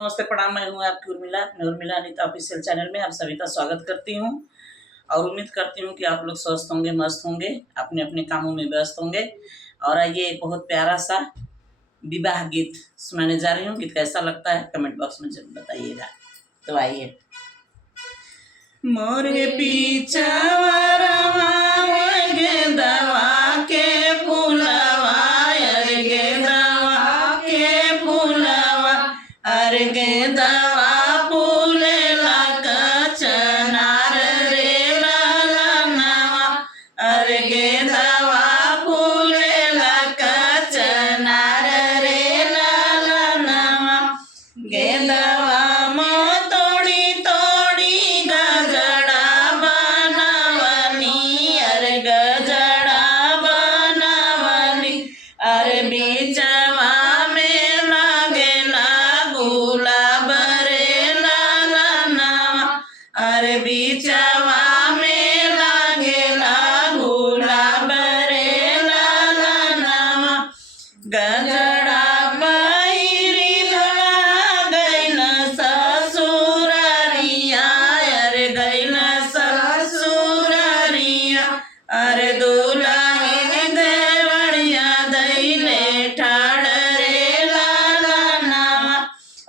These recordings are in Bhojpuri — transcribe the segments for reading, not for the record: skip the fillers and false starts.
नमस्ते, प्रणाम। मैं हूँ आपकी उर्मिला, अपने उर्मिला अनीता ऑफिशियल चैनल में आप सभी का स्वागत करती हूँ और उम्मीद करती हूँ कि आप लोग स्वस्थ होंगे, मस्त होंगे, अपने अपने कामों में व्यस्त होंगे। और आइए एक बहुत प्यारा सा विवाह गीत सुनाने जा रही हूँ। गीत कैसा लगता है कमेंट बॉक्स में जरूर बताइएगा। तो आइए। मोरे पीछा गेंदवा के फूलवा, अरे गेंदवा के फूलवा, अरे गेंदवा फूलेला कचनार रे ललनवा, अरे गेंदवा फूलेला कचनार रे ललनवा। गेंदवा तोड़ी तोड़ी गजड़ा बनवनी, अरे गजड़ा बनवनी, अरे बीचवा में लगेला गुलाब रे ललनवा, अरे बीचवा में लगेला गुलाब रे ललनवा। गजड़ा बैरी धुला गैल ससुररिया, अरे गैल ससुररिया, अरे दुल्हन देवड़िया दैले ठाड़ रे ललनवा,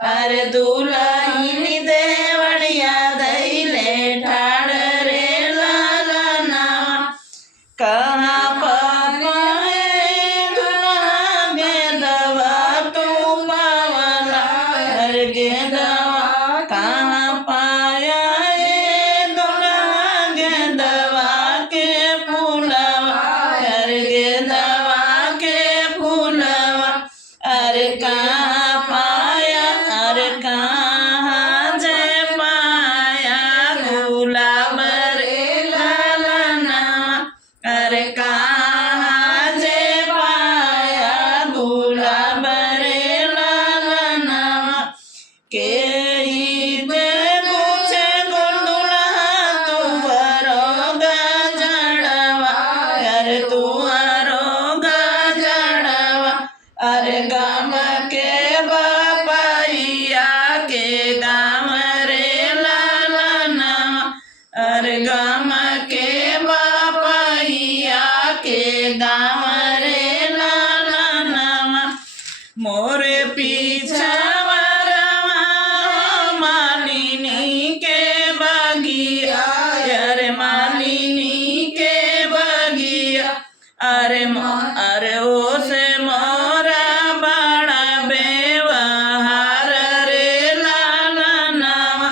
अरे दुल्हन देवड़िया दैले ठाड़ रे ललनवा। कहाँ गेंदवा कहाँ पाया दुल्हा गेंदवा के फूलवा, अरे गेंदवा के फूलवा, अरे कहाँ पाया, अरे कहाँ जे पाया गुलाब रे ललनवा, अरे कहाँ जे पाया गुलाब रे ललनवा। के पूछे गुलदुल्हा तुअरो गजड़वा, अरे तुअरो गजड़वा, अरे गाम के बपैया के गाम रे ललनवा, अरे गाम के बपैया के गाम रे ललनवा। मोरे पीछा मालिनी के बगिया, अरे मालिनी के बगिया, अरे अरे ओ से मोरा बड़ा व्यवहार रे ललनवा,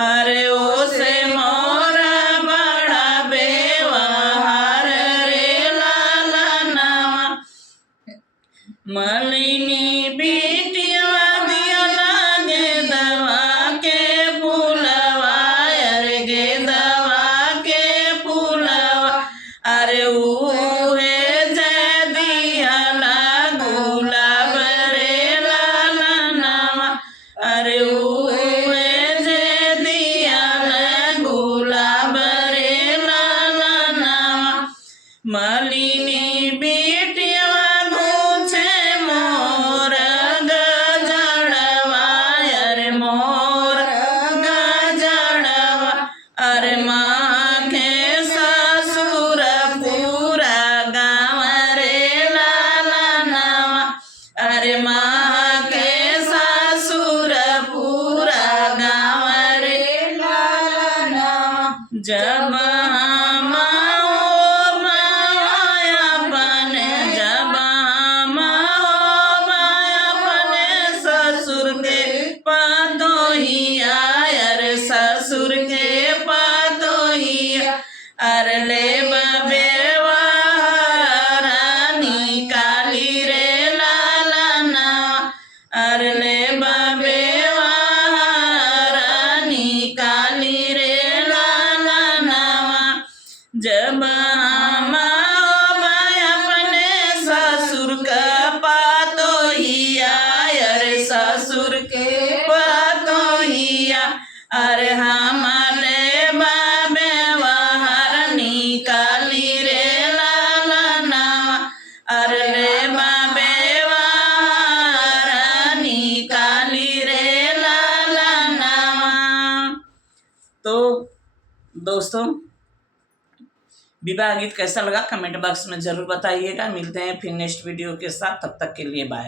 अरे ओ से मोरा बड़ा व्यवहार रे ललनवा। मालिनी बिटिया दियला गेंदवा के फूलवा, अरे गेंदवा के फूलवा, अरे उहे जे दियला गुलाब रे ललनवा, अरे उहे जे दियला गुलाब रे ललनवा। मालिनी बिटिया घूछे मोर गजड़वा, अरे मोर गजड़वा, अरे माँ के ससुर पूरा गाँव रे ललनवा, अरे माँ के ससुर पूरा गाँव रे ललनवा। जब ससुर के पतोहिया, अरे ले बेवा निकाली रे ललनवा, अरे ले बेवा निकाली रे ललनवा। तो दोस्तों, विवाह गीत कैसा लगा कमेंट बॉक्स में ज़रूर बताइएगा। मिलते हैं फिर नेक्स्ट वीडियो के साथ, तब तक के लिए बाय।